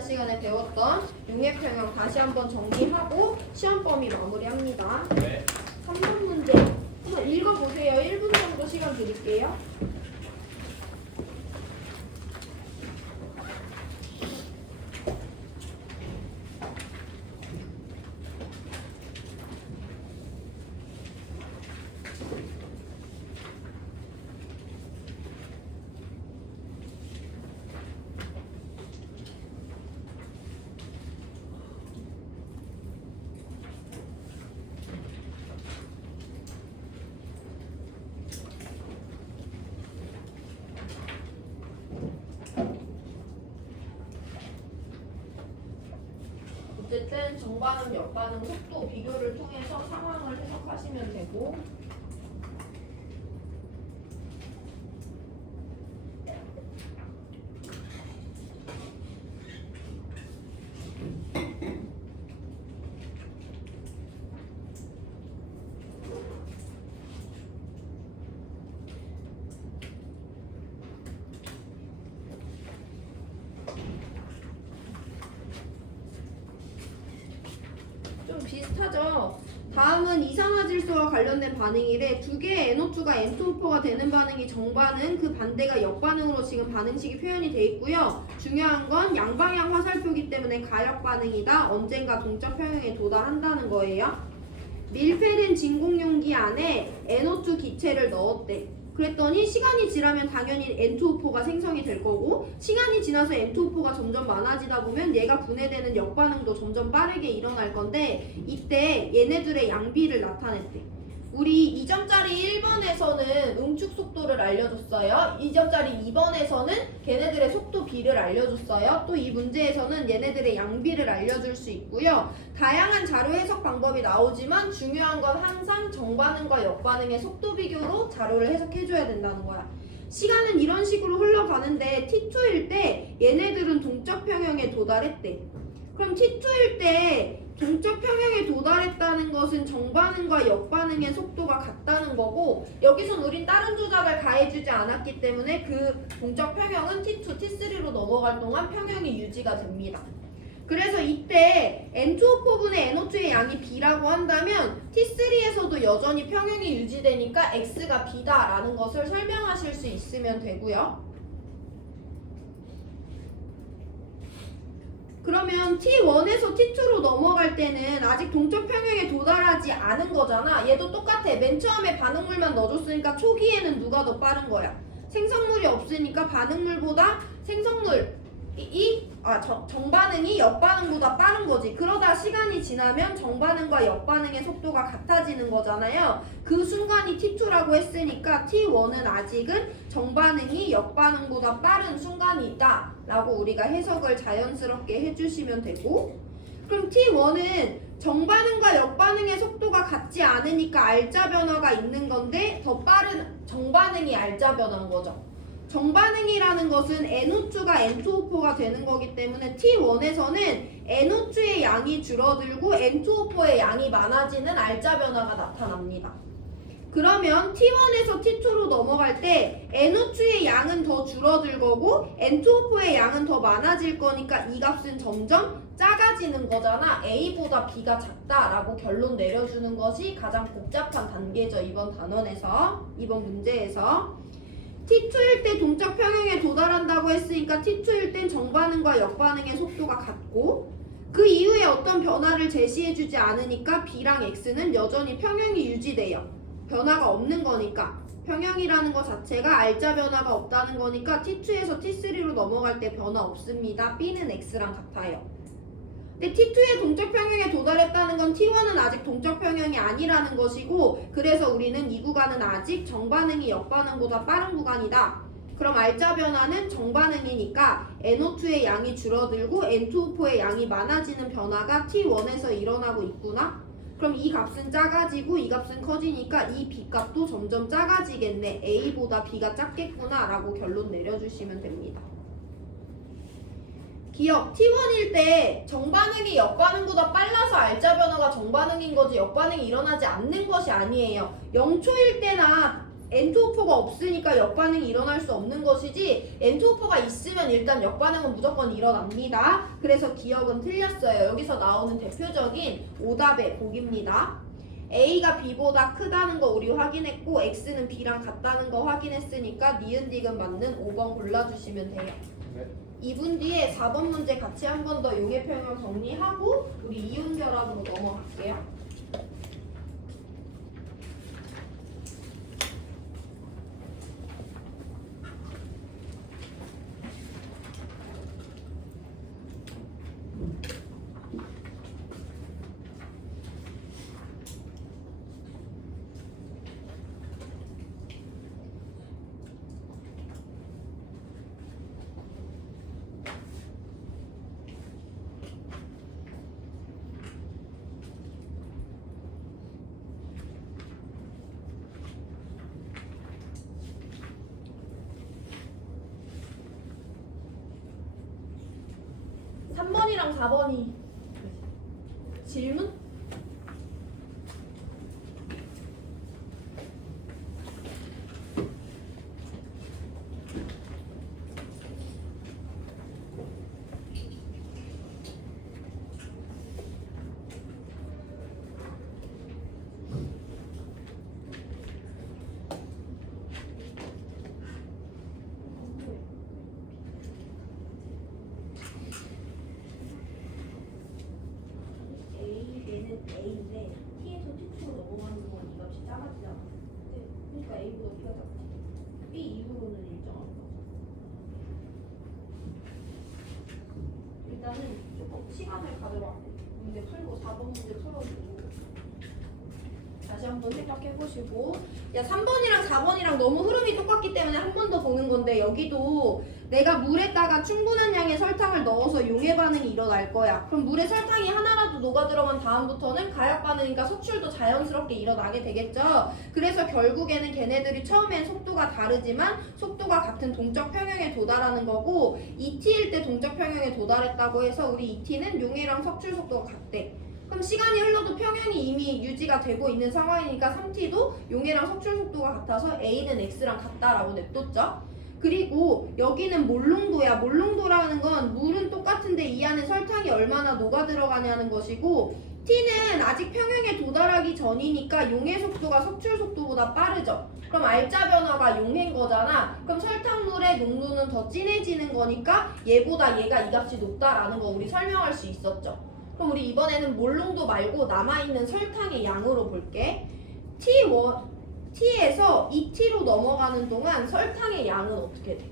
지난 시간에 배웠던 용액평형 다시 한번 정리하고 시험 범위 마무리합니다. 네. 3번 문제 한번 읽어보세요. 1분 정도 시간 드릴게요. 어쨌든 정반응, 역반응 속도 비교를 통해서 상황을 해석하시면 되고 좀 비슷하죠? 다음은 이산화질소와 관련된 반응이래. 두 개의 NO2가 N2O4가 되는 반응이 정반응, 그 반대가 역반응으로 지금 반응식이 표현이 돼 있고요. 중요한 건 양방향 화살표기 때문에 가역 반응이다. 언젠가 동적 평형에 도달한다는 거예요. 밀폐된 진공용기 안에 NO2 기체를 넣었대. 그랬더니 시간이 지나면 당연히 N2O4가 생성이 될 거고, 시간이 지나서 N2O4가 점점 많아지다 보면 얘가 분해되는 역반응도 점점 빠르게 일어날 건데, 이때 얘네들의 양비를 나타냈대. 우리 2점짜리 1번에서는 응축 속도를 알려줬어요. 2점짜리 2번에서는 걔네들의 속도 비를 알려줬어요. 또 이 문제에서는 얘네들의 양비를 알려줄 수 있고요. 다양한 자료 해석 방법이 나오지만 중요한 건 항상 정반응과 역반응의 속도 비교로 자료를 해석해줘야 된다는 거야. 시간은 이런 식으로 흘러가는데 T2일 때 얘네들은 동적 평형에 도달했대. 그럼 T2일 때 동적 평형에 도달했다는 것은 정반응과 역반응의 속도가 같다는 거고, 여기선 우린 다른 조작을 가해주지 않았기 때문에 그 동적 평형은 T2, T3로 넘어갈 동안 평형이 유지가 됩니다. 그래서 이때 N2O4분의 NO2의 양이 B라고 한다면 T3에서도 여전히 평형이 유지되니까 X가 B다라는 것을 설명하실 수 있으면 되고요. 그러면 T1에서 T2로 넘어갈 때는 아직 동적 평형에 도달하지 않은 거잖아. 얘도 똑같아. 맨 처음에 반응물만 넣어줬으니까 초기에는 누가 더 빠른 거야? 생성물이 없으니까 반응물보다 정반응이 역반응보다 빠른 거지. 그러다 시간이 지나면 정반응과 역반응의 속도가 같아지는 거잖아요. 그 순간이 T2라고 했으니까 T1은 아직은 정반응이 역반응보다 빠른 순간이다 라고 우리가 해석을 자연스럽게 해주시면 되고, 그럼 T1은 정반응과 역반응의 속도가 같지 않으니까 알자 변화가 있는 건데 더 빠른 정반응이 알자 변화인 거죠. 정반응이라는 것은 NO2가 N2O4가 되는 거기 때문에 T1에서는 NO2의 양이 줄어들고 N2O4의 양이 많아지는 알자 변화가 나타납니다. 그러면 T1에서 T2로 넘어갈 때 NO2의 양은 더 줄어들 거고 N2O4의 양은 더 많아질 거니까 이 값은 점점 작아지는 거잖아. A보다 B가 작다라고 결론 내려주는 것이 가장 복잡한 단계죠. 이번 단원에서, 이번 문제에서. T2일 때 동적 평형에 도달한다고 했으니까 T2일 땐 정반응과 역반응의 속도가 같고, 그 이후에 어떤 변화를 제시해주지 않으니까 B랑 X는 여전히 평형이 유지돼요. 변화가 없는 거니까. 평형이라는 것 자체가 알자 변화가 없다는 거니까 T2에서 T3로 넘어갈 때 변화 없습니다. B는 X랑 같아요. 근데 T2의 동적 평형에 도달했다는 건 T1은 아직 동적 평형이 아니라는 것이고, 그래서 우리는 이 구간은 아직 정반응이 역반응보다 빠른 구간이다. 그럼 알자 변화는 정반응이니까 NO2의 양이 줄어들고 N2O4의 양이 많아지는 변화가 T1에서 일어나고 있구나. 그럼 이 값은 작아지고 이 값은 커지니까 이 B 값도 점점 작아지겠네. A보다 B가 작겠구나 라고 결론 내려주시면 됩니다. 기억, T1일 때 정반응이 역반응보다 빨라서 알자 변화가 정반응인 거지 역반응이 일어나지 않는 것이 아니에요. 0초일 때나 N2O4가 없으니까 역반응이 일어날 수 없는 것이지 N2O4가 있으면 일단 역반응은 무조건 일어납니다. 그래서 기억은 틀렸어요. 여기서 나오는 대표적인 오답의 복입니다. A가 B보다 크다는 거 우리 확인했고 X는 B랑 같다는 거 확인했으니까 니은디귿 맞는 5번 골라주시면 돼요. 네. 2분 뒤에 4번 문제 같이 한 번 더 용해평형 정리하고 우리 이온결합으로 넘어갈게요. 삼 3번이랑 4번이 질문? A는 A인데 T에서 T2로 넘어가는 동안 이 값이 작아지잖아. 그러니까 A보다 B가 작지. B 이후로는 일정한 거죠. 일단은 조금 시간을 가져와. 문제 풀고 4번 문제 풀어주고 다시 한번 생각해보시고. 야, 3번이랑 4번이랑 너무 흐름이 똑같기 때문에 한 번 더 보는 건데 여기도 내가 물에다가 충분한 양의 설탕을 넣어서 용해 반응이 일어날 거야. 그럼 물에 설탕이 하나라도 녹아 들어간 다음부터는 가역 반응이니까 속출도 자연스럽게 일어나게 되겠죠. 그래서 결국에는 걔네들이 처음엔 속도가 다르지만 속도가 같은 동적 평형에 도달하는 거고 2t일 때 동적 평형에 도달했다고 해서 우리 2t는 용해랑 석출 속도가 같대. 그럼 시간이 흘러도 평형이 이미 유지가 되고 있는 상황이니까 3t도 용해랑 석출 속도가 같아서 A는 X랑 같다라고 냅뒀죠. 그리고 여기는 몰롱도야. 몰롱도라는 건 물은 똑같은데 이 안에 설탕이 얼마나 녹아 들어가냐는 것이고 T는 아직 평형에 도달하기 전이니까 용해 속도가 석출 속도보다 빠르죠. 그럼 알자 변화가 용해인 거잖아. 그럼 설탕물의 농도는 더 진해지는 거니까 얘보다 얘가 이 값이 높다라는 거 우리 설명할 수 있었죠. 그럼 우리 이번에는 몰롱도 말고 남아있는 설탕의 양으로 볼게. T에서 2T로 넘어가는 동안 설탕의 양은 어떻게 돼?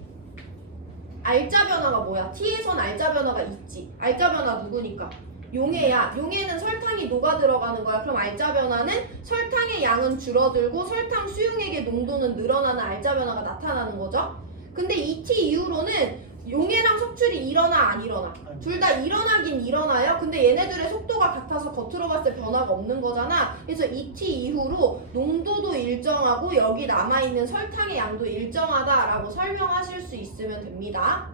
알자 변화가 뭐야? T에선 알자 변화가 있지. 알자 변화 누구니까? 용해야. 용해는 설탕이 녹아 들어가는 거야. 그럼 알자 변화는 설탕의 양은 줄어들고 설탕 수용액의 농도는 늘어나는 알자 변화가 나타나는 거죠. 근데 2T 이후로는 용해랑 석출이 일어나 안 일어나? 둘 다 일어나긴 일어나요. 근데 얘네들의 속도가 같아서 겉으로 봤을 때 변화가 없는 거잖아. 그래서 2t 이후로 농도도 일정하고 여기 남아있는 설탕의 양도 일정하다라고 설명하실 수 있으면 됩니다.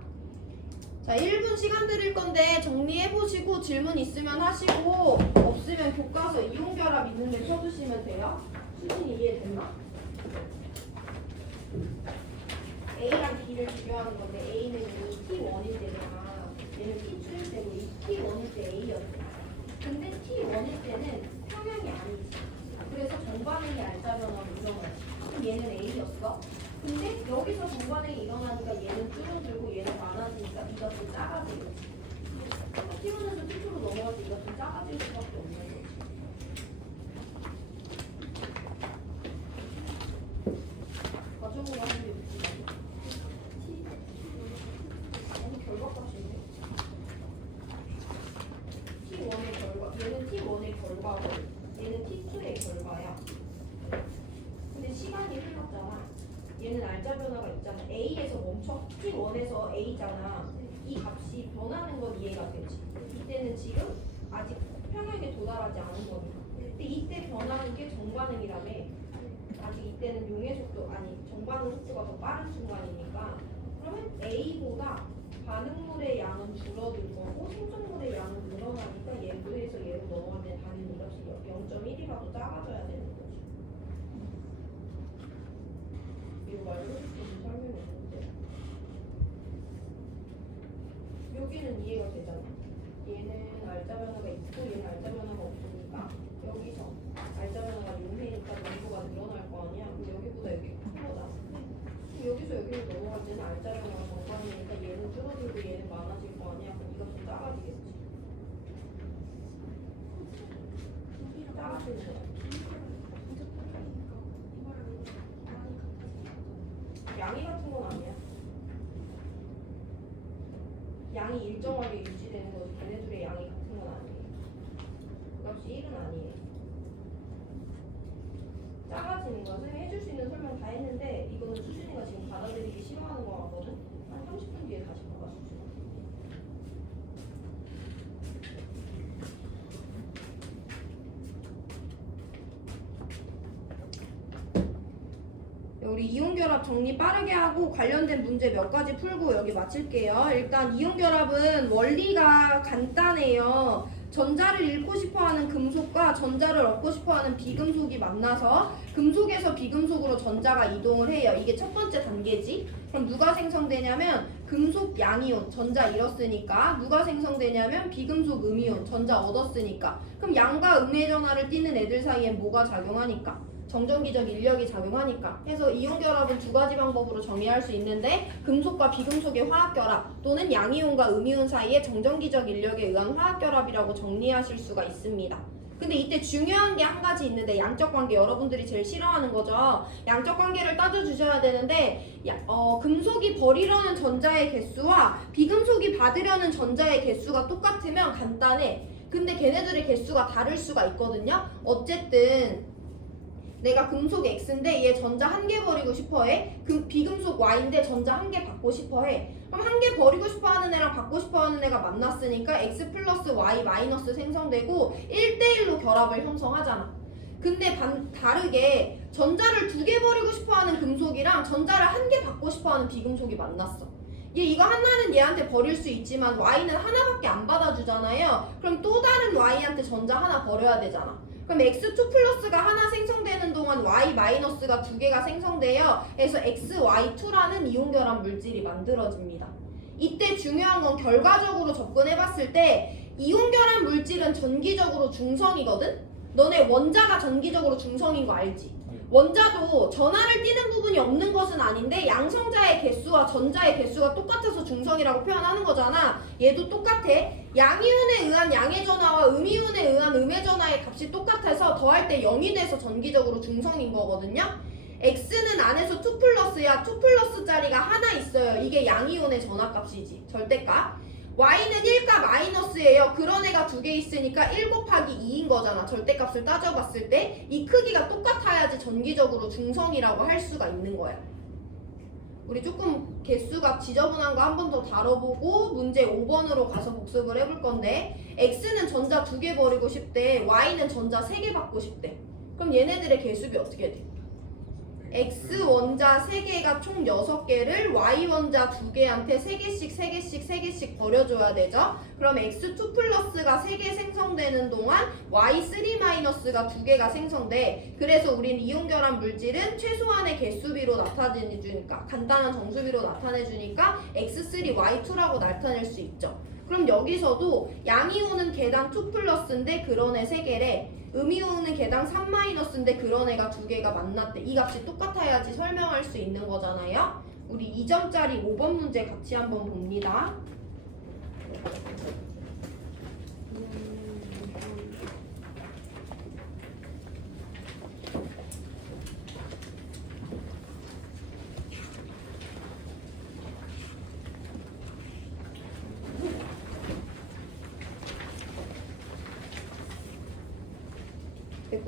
자, 1분 시간 드릴 건데 정리해보시고 질문 있으면 하시고 없으면 교과서 이온결합 있는데 펴주시면 돼요. 수진이 이해됐나? A랑 B를 비교하는 건데 A는 이 T1일 때잖아. 얘는 T2일 때고 이 T1일 때 A였대. 근데 T1일 때는 평형이 아니지. 그래서 정반응이 알자 변화로 일어나요. 그럼 얘는 A였어. 근데 여기서 정반응이 일어나니까 얘는 줄어들고 얘는 많아지니까 이 값이 작아지겠지. T1에서 T2로 넘어갈 때 이 값이 작아질 수밖에 없는 거지. 가정으로 하는 게 결과값인데 T1의 결과, 얘는 T1의 결과고 얘는 T2의 결과야. 근데 시간이 흘렀잖아. 얘는 알자 변화가 있잖아. A에서 멈춰. T1에서 A잖아. 이 값이 변하는 건 이해가 되지. 이때는 지금 아직 평형에 도달하지 않은 거니까. 근데 이때 변하는 게 정반응이라며. 아직 이때는 용해 속도, 아니 정반응 속도가 더 빠른 순간이니까. 그러면 A보다 반응물의 양은 줄어들 거고 생성물의 양은 늘어나니까 얘에서 얘로 넘어갈 때 당연히 이 값이 0.1이라도 작아져야 되는 거지. 알려줬으면 설명이 없는데. 여기는 이해가 되잖아. 얘는 알짜 변화가 있고 얘는 알짜 변화가 없으니까 여기서 알짜 변화가 용해니까 농도가 늘어날 거 아니야. 그럼 여기보다 여기 큰 거잖아. 그럼 여기서 여기로 넘어갈 때는 알짜 변화가 정반이니까 얘는 줄어들고 얘는 많아질 거 아니야. 그럼 이가 좀 작아지겠지. 작아지는 거야. 양이 같은 건 아니야. 양이 일정하게 유지되는 거지. 걔네들의 양이 같은 건 아니에요. 그 값이 1은 아니에요. 작아지는 거야. 선생님이 해줄 수 있는 설명 다 했는데 이거는 수진이가 지금 받아들이기 싫어하는 거 같거든. 한 30분 뒤에 다시 봐봐 수진아. 우리 이온결합 정리 빠르게 하고 관련된 문제 몇 가지 풀고 여기 마칠게요. 일단 이온결합은 원리가 간단해요. 전자를 잃고 싶어하는 금속과 전자를 얻고 싶어하는 비금속이 만나서 금속에서 비금속으로 전자가 이동을 해요. 이게 첫 번째 단계지. 그럼 누가 생성되냐면 금속 양이온, 전자 잃었으니까. 누가 생성되냐면 비금속 음이온, 전자 얻었으니까. 그럼 양과 음의 전하를 띠는 애들 사이엔 뭐가 작용하니까? 정전기적 인력이 작용하니까. 해서 이온결합은 두 가지 방법으로 정의할 수 있는데 금속과 비금속의 화학결합 또는 양이온과 음이온 사이의 정전기적 인력에 의한 화학결합이라고 정리하실 수가 있습니다. 근데 이때 중요한 게 한 가지 있는데 양적 관계, 여러분들이 제일 싫어하는 거죠. 양적 관계를 따져주셔야 되는데 금속이 버리려는 전자의 개수와 비금속이 받으려는 전자의 개수가 똑같으면 간단해. 근데 걔네들의 개수가 다를 수가 있거든요. 어쨌든 내가 금속 X인데 얘 전자 한 개 버리고 싶어해. 비금속 Y인데 전자 한 개 받고 싶어해. 그럼 한 개 버리고 싶어하는 애랑 받고 싶어하는 애가 만났으니까 X 플러스 Y 마이너스 생성되고 1대1로 결합을 형성하잖아. 근데 다르게 전자를 두 개 버리고 싶어하는 금속이랑 전자를 한 개 받고 싶어하는 비금속이 만났어. 얘 이거 하나는 얘한테 버릴 수 있지만 Y는 하나밖에 안 받아주잖아요. 그럼 또 다른 Y한테 전자 하나 버려야 되잖아. 그럼 X2 플러스가 하나 생성되는 동안 Y 마이너스가 두 개가 생성돼요. 그래서 XY2라는 이온결합 물질이 만들어집니다. 이때 중요한 건 결과적으로 접근해봤을 때 이온결합 물질은 전기적으로 중성이거든? 너네 원자가 전기적으로 중성인 거 알지? 원자도 전하를 띠는 부분이 없는 것은 아닌데 양성자의 개수와 전자의 개수가 똑같아서 중성이라고 표현하는 거잖아. 얘도 똑같아. 양이온에 의한 양의 전하와 음이온에 의한 음의 전하의 값이 똑같아서 더할 때 0이 돼서 전기적으로 중성인 거거든요. X는 안에서 2 플러스야. 2 플러스짜리가 하나 있어요. 이게 양이온의 전하값이지. 절대값. Y는 1과 마이너스예요. 그런 애가 두 개 있으니까 1 곱하기 2인 거잖아. 절대값을 따져봤을 때 이 크기가 똑같아야지 전기적으로 중성이라고 할 수가 있는 거야. 우리 조금 개수가 지저분한 거 한 번 더 다뤄보고 문제 5번으로 가서 복습을 해볼 건데 X는 전자 2개 버리고 싶대. Y는 전자 3개 받고 싶대. 그럼 얘네들의 개수비 어떻게 돼? X 원자 3개가 총 6개를 Y 원자 2개한테 3개씩 버려줘야 되죠. 그럼 X2 플러스가 3개 생성되는 동안 Y3 마이너스가 2개가 생성돼. 그래서 우린 이온결합 물질은 최소한의 개수비로 나타내주니까, 간단한 정수비로 나타내주니까 X3 Y2라고 나타낼 수 있죠. 그럼 여기서도 양이온은 개당 2 플러스인데 그런 애 3개래. 음이온은 개당 3 마이너스인데 그런 애가 2개가 만났대. 이 값이 똑같아야지 설명할 수 있는 거잖아요. 우리 2점짜리 5번 문제 같이 한번 봅니다.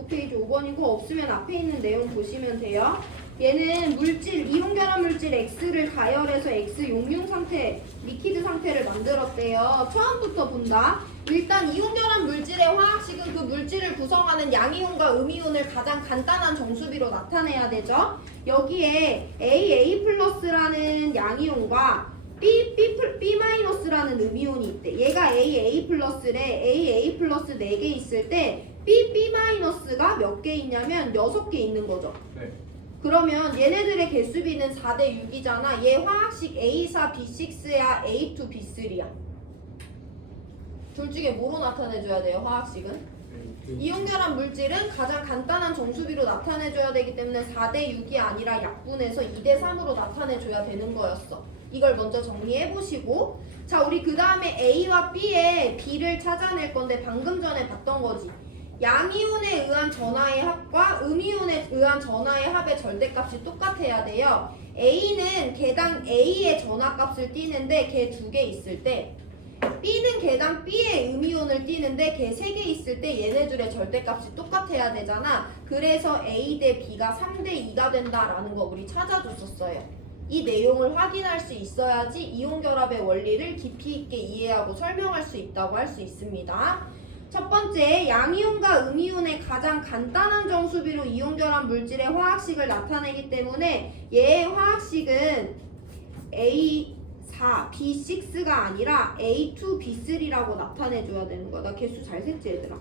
페이지 5번이고 없으면 앞에 있는 내용 보시면 돼요. 얘는 물질, 이온결합 물질 X를 가열해서 X 용융 상태, 리퀴드 상태를 만들었대요. 처음부터 본다. 일단 이온결합 물질의 화학식은 그 물질을 구성하는 양이온과 음이온을 가장 간단한 정수비로 나타내야 되죠. 여기에 AA 플러스라는 양이온과 B 마이너스라는 음이온이 있대. 얘가 AA 플러스래. AA 플러스 4개 있을 때 B 마이너스가 몇 개 있냐면 6개 있는 거죠. 네. 그러면 얘네들의 개수비는 4대 6이잖아. 얘 화학식 A4, B6야, A2, B3야. 둘 중에 뭐로 나타내줘야 돼요, 화학식은? 이온결합 물질은 가장 간단한 정수비로 나타내줘야 되기 때문에 4대 6이 아니라 약분해서 2대 3으로 나타내줘야 되는 거였어. 이걸 먼저 정리해보시고, 자, 우리 그 다음에 A와 B의 B를 찾아낼 건데 방금 전에 봤던 거지. 양이온에 의한 전하의 합과 음이온에 의한 전하의 합의 절대값이 똑같아야 돼요. A는 개당 A의 전하값을 띠는데 걔 2개 있을 때, B는 개당 B의 음이온을 띠는데 걔 3개 있을 때 얘네 둘의 절대값이 똑같아야 되잖아. 그래서 A 대 B가 3대 2가 된다라는 거 우리 찾아줬었어요. 이 내용을 확인할 수 있어야지 이온결합의 원리를 깊이 있게 이해하고 설명할 수 있다고 할 수 있습니다. 첫 번째, 양이온과 음이온의 가장 간단한 정수비로 이온결합 물질의 화학식을 나타내기 때문에 얘의 화학식은 A4, B6가 아니라 A2, B3라고 나타내줘야 되는 거야. 나 개수 잘 셌지 얘들아?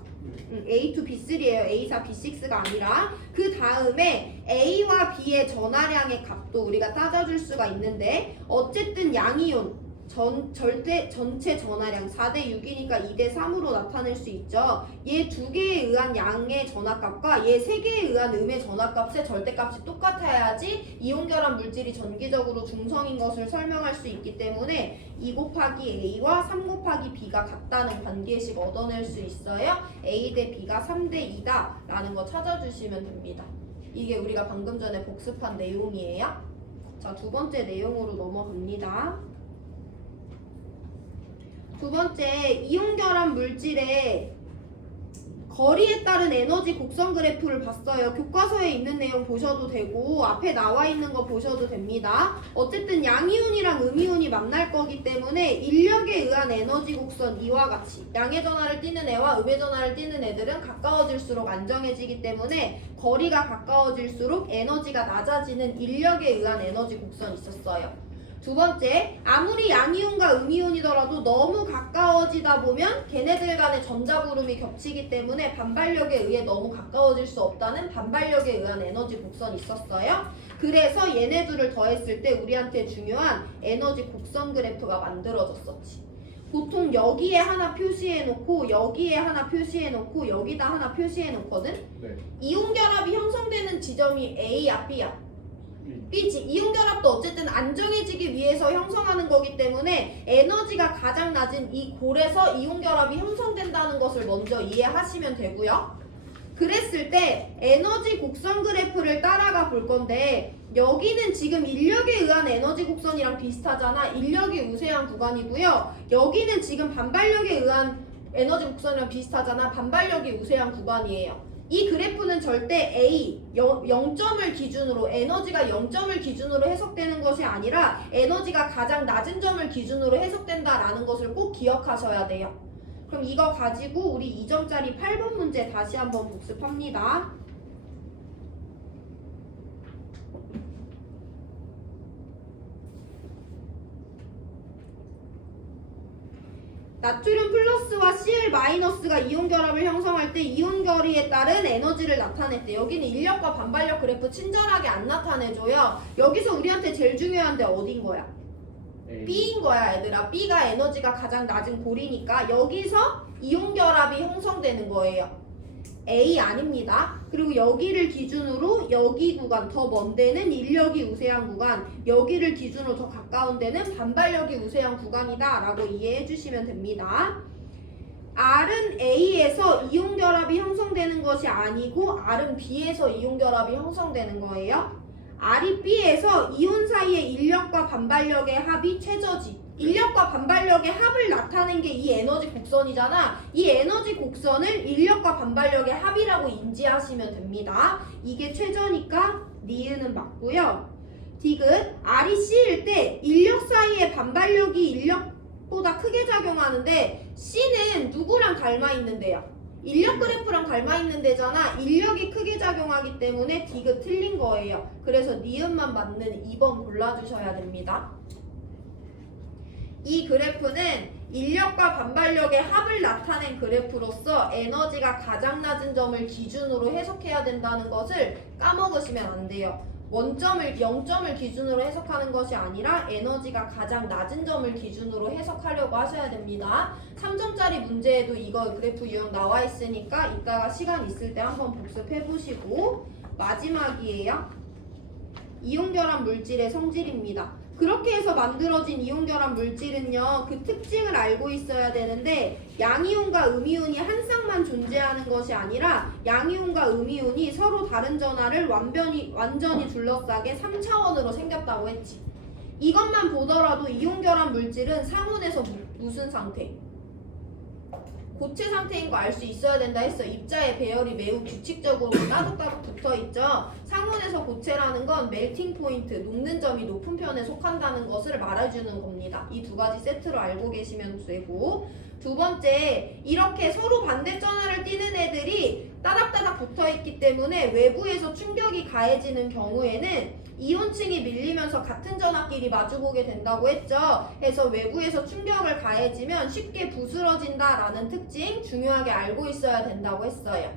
A2, B3예요. A4, B6가 아니라. 그 다음에 A와 B의 전하량의 값도 우리가 따져줄 수가 있는데, 어쨌든 양이온 전체 전하량 4대 6이니까 2대 3으로 나타낼 수 있죠. 얘 2개에 의한 양의 전하값과 얘 3개에 의한 음의 전하값의 절대값이 똑같아야지 이온결합 물질이 전기적으로 중성인 것을 설명할 수 있기 때문에 2 곱하기 A와 3 곱하기 B가 같다는 관계식 얻어낼 수 있어요. A 대 B가 3대 2다 라는 거 찾아주시면 됩니다. 이게 우리가 방금 전에 복습한 내용이에요. 자, 두 번째 내용으로 넘어갑니다. 두 번째, 이온결합 물질의 거리에 따른 에너지 곡선 그래프를 봤어요. 교과서에 있는 내용 보셔도 되고 앞에 나와 있는 거 보셔도 됩니다. 어쨌든 양이온이랑 음이온이 만날 거기 때문에 인력에 의한 에너지 곡선 이와 같이 양의 전하를 띠는 애와 음의 전하를 띠는 애들은 가까워질수록 안정해지기 때문에 거리가 가까워질수록 에너지가 낮아지는 인력에 의한 에너지 곡선이 있었어요. 두 번째, 아무리 양이온과 음이온이더라도 너무 가까워지다 보면 걔네들 간의 전자구름이 겹치기 때문에 반발력에 의해 너무 가까워질 수 없다는 반발력에 의한 에너지 곡선이 있었어요. 그래서 얘네 둘을 더했을 때 우리한테 중요한 에너지 곡선 그래프가 만들어졌었지. 보통 여기에 하나 표시해놓고 여기에 하나 표시해놓고 여기다 하나 표시해놓거든? 네. 이온결합이 형성되는 지점이 A야 B야? B지. 이온결합도 어쨌든 안정해지기 위해서 형성하는 거기 때문에 에너지가 가장 낮은 이 골에서 이온결합이 형성된다는 것을 먼저 이해하시면 되고요. 그랬을 때 에너지 곡선 그래프를 따라가 볼 건데 여기는 지금 인력에 의한 에너지 곡선이랑 비슷하잖아. 인력이 우세한 구간이고요. 여기는 지금 반발력에 의한 에너지 곡선이랑 비슷하잖아. 반발력이 우세한 구간이에요. 이 그래프는 절대 A, 0점을 기준으로 에너지가 0점을 기준으로 해석되는 것이 아니라 에너지가 가장 낮은 점을 기준으로 해석된다라는 것을 꼭 기억하셔야 돼요. 그럼 이거 가지고 우리 2점짜리 8번 문제 다시 한번 복습합니다. 나트륨 플러스와 Cl 마이너스가 이온결합을 형성할 때 이온결의에 따른 에너지를 나타낼 때 여기는 인력과 반발력 그래프 친절하게 안 나타내줘요. 여기서 우리한테 제일 중요한 데 어딘 거야? B인 거야 얘들아. B가 에너지가 가장 낮은 골이니까 여기서 이온결합이 형성되는 거예요. A 아닙니다. 그리고 여기를 기준으로 여기 구간 더 먼 데는 인력이 우세한 구간, 여기를 기준으로 더 가까운 데는 반발력이 우세한 구간이다 라고 이해해 주시면 됩니다. R은 A에서 이온결합이 형성되는 것이 아니고 R은 B에서 이온결합이 형성되는 거예요. R이 B에서 이온 사이의 인력과 반발력의 합이 최저지. 인력과 반발력의 합을 나타낸 게 이 에너지 곡선이잖아. 이 에너지 곡선을 인력과 반발력의 합이라고 인지하시면 됩니다. 이게 최저니까 니은은 맞고요. 디귿 R이 C일 때 인력 사이의 반발력이 인력보다 크게 작용하는데 C는 누구랑 닮아 있는데요? 인력 그래프랑 닮아 있는 데잖아. 인력이 크게 작용하기 때문에 디귿 틀린 거예요. 그래서 니은만 맞는 2번 골라주셔야 됩니다. 이 그래프는 인력과 반발력의 합을 나타낸 그래프로서 에너지가 가장 낮은 점을 기준으로 해석해야 된다는 것을 까먹으시면 안 돼요. 원점을 0점을 기준으로 해석하는 것이 아니라 에너지가 가장 낮은 점을 기준으로 해석하려고 하셔야 됩니다. 3점짜리 문제에도 이거 그래프 유형 나와 있으니까 이따가 시간 있을 때 한번 복습해 보시고 마지막이에요. 이온결합 물질의 성질입니다. 그렇게 해서 만들어진 이온결합 물질은요, 그 특징을 알고 있어야 되는데 양이온과 음이온이 한 쌍만 존재하는 것이 아니라 양이온과 음이온이 서로 다른 전하를 완전히 둘러싸게 3차원으로 생겼다고 했지. 이것만 보더라도 이온결합 물질은 상온에서 무슨 상태? 고체 상태인 거 알 수 있어야 된다 했어. 입자의 배열이 매우 규칙적으로 따독따독 붙어있죠. 상온에서 고체라는 건 멜팅 포인트, 녹는 점이 높은 편에 속한다는 것을 말해주는 겁니다. 이 두 가지 세트로 알고 계시면 되고, 두 번째, 이렇게 서로 반대 전하를 띠는 애들이 따닥따닥 붙어있기 때문에 외부에서 충격이 가해지는 경우에는 이온층이 밀리면서 같은 전하끼리 마주보게 된다고 했죠. 그래서 외부에서 충격을 가해지면 쉽게 부스러진다라는 특징 중요하게 알고 있어야 된다고 했어요.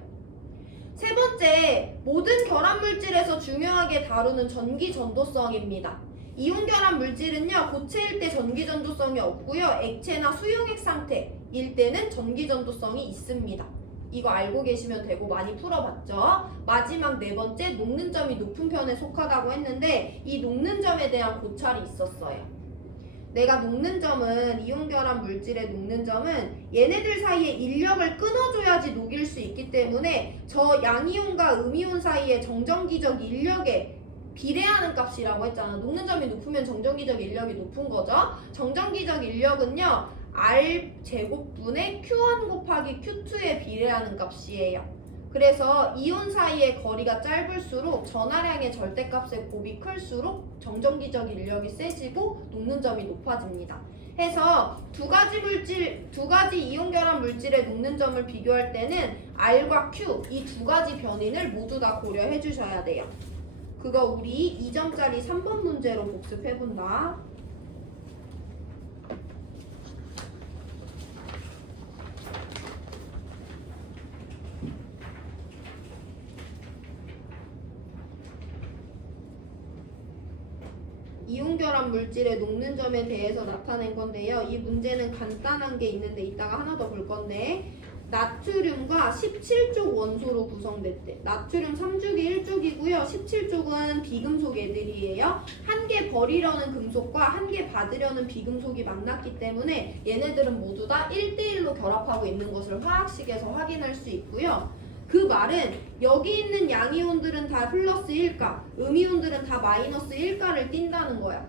세 번째, 모든 결합물질에서 중요하게 다루는 전기전도성입니다. 이온결합 물질은요, 고체일 때 전기전도성이 없고요, 액체나 수용액 상태일 때는 전기전도성이 있습니다. 이거 알고 계시면 되고 많이 풀어봤죠? 마지막 네 번째, 녹는 점이 높은 편에 속하다고 했는데 이 녹는 점에 대한 고찰이 있었어요. 내가 녹는 점은, 이온결합 물질의 녹는 점은 얘네들 사이에 인력을 끊어줘야지 녹일 수 있기 때문에 저 양이온과 음이온 사이의 정전기적 인력에 비례하는 값이라고 했잖아. 녹는 점이 높으면 정전기적 인력이 높은 거죠. 정전기적 인력은요, R 제곱분의 Q1 곱하기 Q2에 비례하는 값이에요. 그래서 이온 사이의 거리가 짧을수록 전하량의 절대값의 곱이 클수록 정전기적 인력이 세지고 녹는 점이 높아집니다. 해서 두 가지 이온결합 물질의 녹는 점을 비교할 때는 R과 Q 이 두 가지 변인을 모두 다 고려해 주셔야 돼요. 그거 우리 2점짜리 3번 문제로 복습해 본다. 이온결합 물질의 녹는 점에 대해서 나타낸 건데요. 이 문제는 간단한 게 있는데 이따가 하나 더 볼 건데, 나트륨과 17쪽 원소로 구성됐대. 나트륨 3쪽이 1쪽이고요. 17쪽은 비금속 애들이에요. 한 개 버리려는 금속과 한 개 받으려는 비금속이 만났기 때문에 얘네들은 모두 다 1대1로 결합하고 있는 것을 화학식에서 확인할 수 있고요. 그 말은 여기 있는 양이온들은 다 플러스 1가, 음이온들은 다 마이너스 1가를 띈다는 거야.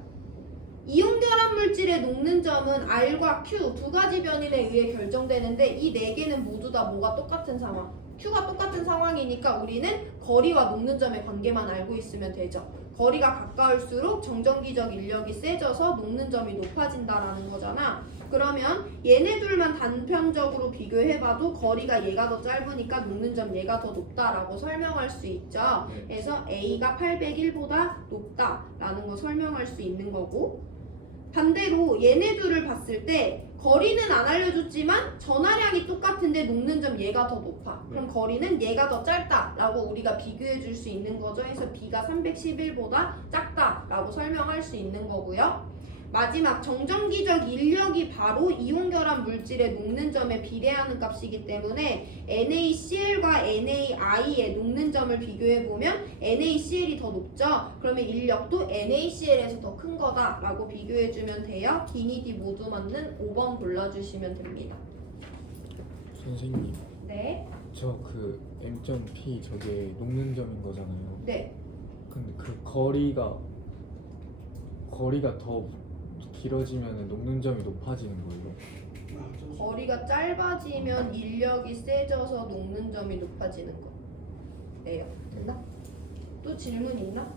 이온결합 물질의 녹는 점은 R과 Q 두 가지 변인에 의해 결정되는데 이 네 개는 모두 다 뭐가 똑같은 상황? Q가 똑같은 상황이니까 우리는 거리와 녹는 점의 관계만 알고 있으면 되죠. 거리가 가까울수록 정전기적 인력이 세져서 녹는 점이 높아진다라는 거잖아. 그러면 얘네 둘만 단편적으로 비교해봐도 거리가 얘가 더 짧으니까 녹는 점 얘가 더 높다라고 설명할 수 있죠. 그래서 A가 801보다 높다라는 거 설명할 수 있는 거고, 반대로 얘네 둘을 봤을 때 거리는 안 알려줬지만 전하량이 똑같은데 녹는 점 얘가 더 높아. 그럼 거리는 얘가 더 짧다라고 우리가 비교해 줄 수 있는 거죠. 그래서 B가 311보다 작다라고 설명할 수 있는 거고요. 마지막 정전기적 인력이 바로 이온결합 물질의 녹는 점에 비례하는 값이기 때문에 NaCl과 NaI의 녹는 점을 비교해보면 NaCl이 더 높죠. 그러면 인력도 NaCl에서 더 큰 거다라고 비교해주면 돼요. 기니 D 모두 맞는 5번 골라주시면 됩니다. 선생님, 네. 저 그 M.P 저게 녹는 점인 거잖아요. 네. 근데 그 거리가 더 길어지면 녹는 점이 높아지는 거예요. 거리가 짧아지면 인력이 세져서 녹는 점이 높아지는 거예요. 됐나? 또 질문 있나?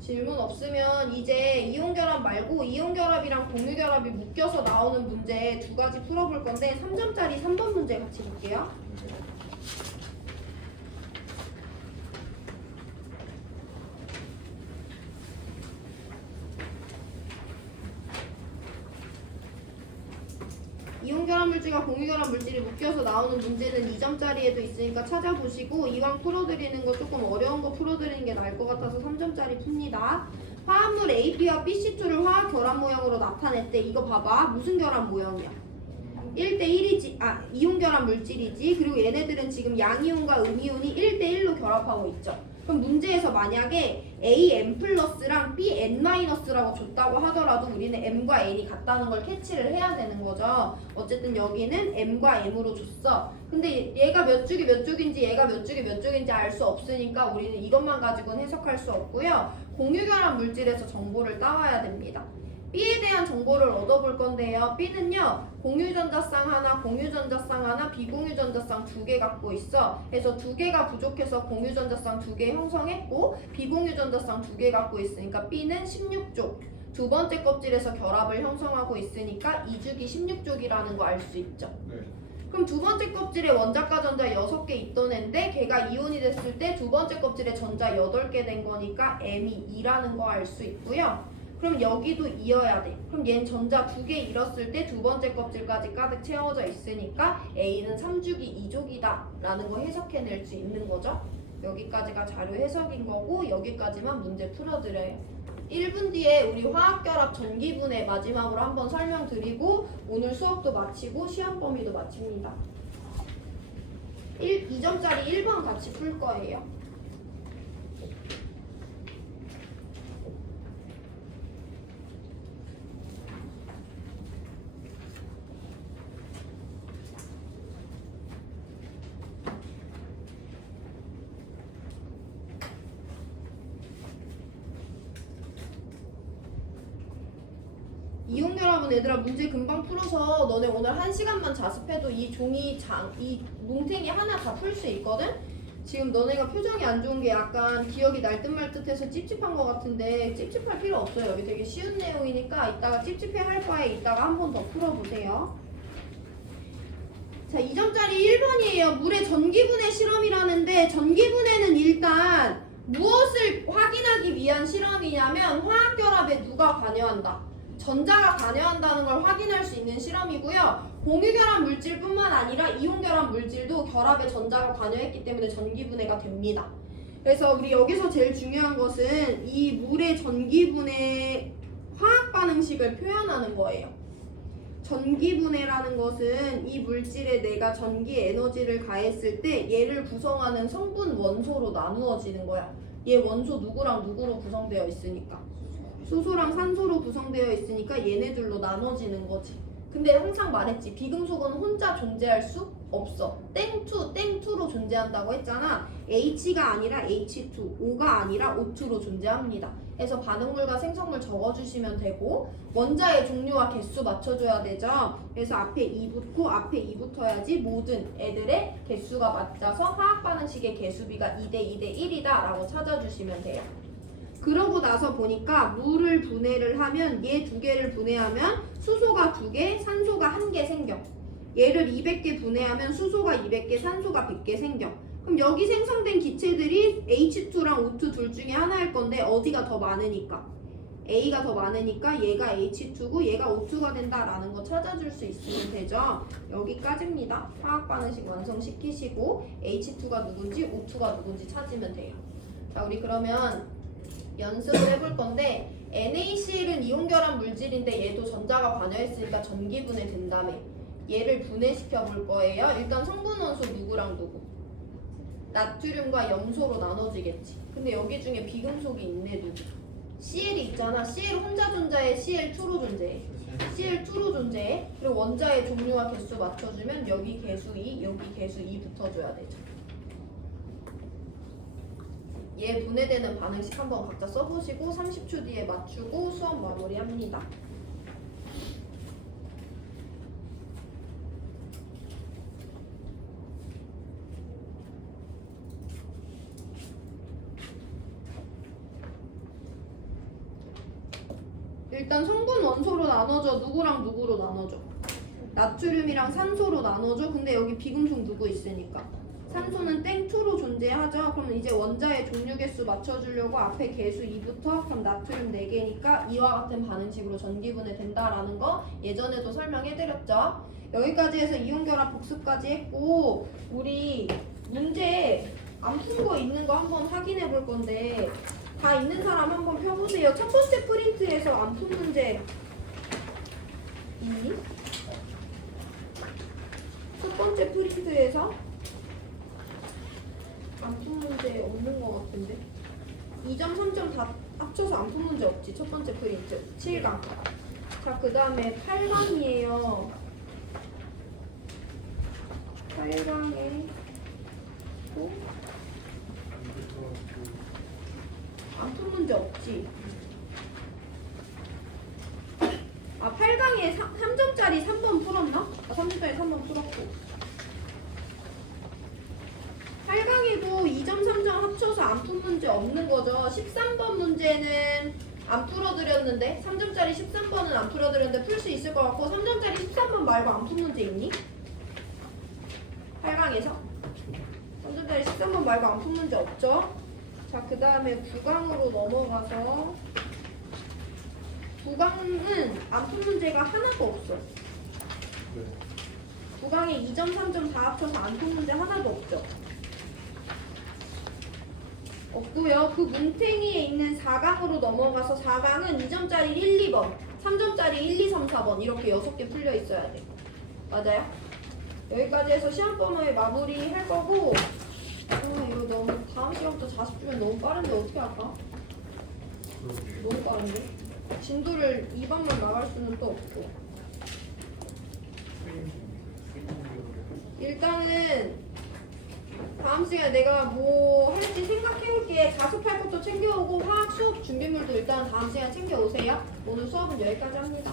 질문 없으면 이제 이온결합 말고 이온결합이랑 공유결합이 묶여서 나오는 문제 두 가지 풀어볼 건데 3점짜리 3번 문제 같이 볼게요. 이온결합 물질과 공유결합 물질이 묶여서 나오는 문제는 2점짜리에도 있으니까 찾아보시고 이왕 풀어드리는 거 조금 어려운 거 풀어드리는 게 나을 것 같아서 3점짜리 풉니다. 화합물 AP와 BC2를 화학 결합 모형으로 나타냈대. 이거 봐봐. 무슨 결합 모형이야? 1대1이지. 이온 결합 물질이지. 그리고 얘네들은 지금 양이온과 음이온이 1대1로 결합하고 있죠. 그럼 문제에서 만약에 AM 플러스랑 BN 마이너스라고 줬다고 하더라도 우리는 M과 N이 같다는 걸 캐치를 해야 되는 거죠. 어쨌든 여기는 M과 M으로 줬어. 근데 얘가 몇 쪽이 몇 쪽인지 얘가 몇 쪽이 몇 쪽인지 알 수 없으니까 우리는 이것만 가지고는 해석할 수 없고요. 공유결합 물질에서 정보를 따와야 됩니다. B에 대한 정보를 얻어볼 건데요. B는요, 공유전자쌍 하나, 공유전자쌍 하나, 비공유전자쌍 2개 갖고 있어. 그래서 2개가 부족해서 공유전자쌍 2개 형성했고, 비공유전자쌍 2개 갖고 있으니까 B는 16쪽. 두 번째 껍질에서 결합을 형성하고 있으니까 2주기 16쪽이라는 거 알 수 있죠. 네. 그럼 두 번째 껍질에 원자과 전자 6개 있던 애인데 걔가 이온이 됐을 때 두 번째 껍질에 전자 8개 된 거니까 M이 2라는 거 알 수 있고요. 그럼 여기도 2여야 돼. 그럼 얘는 전자 2개 잃었을 때 두 번째 껍질까지 가득 채워져 있으니까 A는 3주기 2족이다 라는 거 해석해낼 수 있는 거죠. 여기까지가 자료 해석인 거고 여기까지만 문제 풀어드려요. 1분 뒤에 우리 화학결합 전기분해 마지막으로 한번 설명드리고 오늘 수업도 마치고 시험 범위도 마칩니다. 2점짜리 1번 같이 풀 거예요. 이온결합은 얘들아 문제 금방 풀어서 너네 오늘 1시간만 자습해도 이 종이 이 뭉탱이 하나 다 풀 수 있거든? 지금 너네가 표정이 안 좋은 게 약간 기억이 날 듯 말 듯해서 찝찝한 것 같은데 찝찝할 필요 없어요. 여기 되게 쉬운 내용이니까 이따가 찝찝해 할 바에 이따가 한 번 더 풀어보세요. 자, 2점짜리 1번이에요. 물의 전기분해 실험이라는데 전기분해는 일단 무엇을 확인하기 위한 실험이냐면 화학결합에 누가 관여한다. 전자가 관여한다는 걸 확인할 수 있는 실험이고요. 공유결합 물질뿐만 아니라 이온결합 물질도 결합에 전자가 관여했기 때문에 전기분해가 됩니다. 그래서 우리 여기서 제일 중요한 것은 이 물의 전기분해 화학 반응식을 표현하는 거예요. 전기분해라는 것은 이 물질에 내가 전기 에너지를 가했을 때 얘를 구성하는 성분 원소로 나누어지는 거야. 얘 원소 누구랑 누구로 구성되어 있으니까. 수소랑 산소로 구성되어 있으니까 얘네들로 나눠지는 거지. 근데 항상 말했지. 비금속은 혼자 존재할 수 없어. 땡투로 존재한다고 했잖아. H가 아니라 H2, O가 아니라 O2로 존재합니다. 그래서 반응물과 생성물 적어주시면 되고 원자의 종류와 개수 맞춰줘야 되죠. 그래서 앞에 2 붙고 앞에 2 붙어야지 모든 애들의 개수가 맞아서 화학 반응식의 개수비가 2대 1이다 라고 찾아주시면 돼요. 그러고 나서 보니까 물을 분해를 하면 얘 2개를 분해하면 수소가 2개, 산소가 1개 생겨. 얘를 200개 분해하면 수소가 200개, 산소가 100개 생겨. 그럼 여기 생성된 기체들이 H2랑 O2 둘 중에 하나일 건데 어디가 더 많으니까? A가 더 많으니까 얘가 H2고 얘가 O2가 된다라는 거 찾아줄 수 있으면 되죠. 여기까지입니다. 화학 반응식 완성시키시고 H2가 누군지 O2가 누군지 찾으면 돼요. 자, 우리 그러면 연습을 해볼 건데 NaCl은 이온결합 물질인데 얘도 전자가 관여했으니까 전기분해 된다며. 얘를 분해시켜 볼 거예요. 일단 성분 원소 누구랑 누구? 나트륨과 염소로 나눠지겠지. 근데 여기 중에 비금속이 있네 누구? Cl이 있잖아. Cl 혼자 존재해, Cl2로 존재해. Cl2로 존재해. 그리고 원자의 종류와 개수 맞춰주면 여기 개수 2, 여기 개수 2 붙어줘야 되죠. 얘 분해되는 반응식 한번 각자 써보시고 30초 뒤에 맞추고 수업 마무리합니다. 일단 성분 원소로 나눠줘. 누구랑 누구로 나눠줘? 나트륨이랑 산소로 나눠줘. 근데 여기 비금속 누구 있으니까? 산소는 땡2로 존재하죠. 그럼 이제 원자의 종류 개수 맞춰주려고 앞에 개수 2부터 그럼 나트륨 4개니까 이와 같은 반응식으로 전기분해 된다라는 거 예전에도 설명해드렸죠. 여기까지 해서 이온결합 복습까지 했고 우리 문제 안 푼 거 있는 거 한번 확인해 볼 건데 다 있는 사람 한번 펴보세요. 첫 번째 프린트에서 안 푼 문제 있니? 첫 번째 프린트에서 안 푼 문제 없는 것 같은데 2점 3점 다 합쳐서 안 푼 문제 없지. 첫 번째 프린트 7강. 자, 그 다음에 8강이에요 8강에 또 안 푼 문제 없지. 아, 8강에 3점짜리 3번 풀었나? 아, 3점짜리 3번 풀었고 8강에도 2점 3점 합쳐서 안 푼 문제 없는 거죠. 13번 문제는 안 풀어드렸는데 3점짜리 13번은 안 풀어드렸는데 풀 수 있을 것 같고 3점짜리 13번 말고 안 푼 문제 있니? 8강에서 3점짜리 13번 말고 안 푼 문제 없죠? 자, 그 다음에 9강으로 넘어가서 9강은 안 푼 문제가 하나도 없어. 9강에 2점 3점 다 합쳐서 안 푼 문제 하나도 없죠. 없고요. 그 문탱이에 있는 4강으로 넘어가서 4강은 2점짜리 1, 2번 3점짜리 1, 2, 3, 4번 이렇게 6개 풀려 있어야 돼. 맞아요? 여기까지 해서 시험 번호에 마무리 할 거고 이거 너무 다음 시간부터 40주면 너무 빠른데 어떻게 할까? 너무 빠른데? 진도를 2번만 나갈 수는 또 없고 일단은 다음 시간에 내가 뭐 할지 생각해올게. 자습할 것도 챙겨오고 화학 수업 준비물도 일단 다음 시간에 챙겨오세요. 오늘 수업은 여기까지 합니다.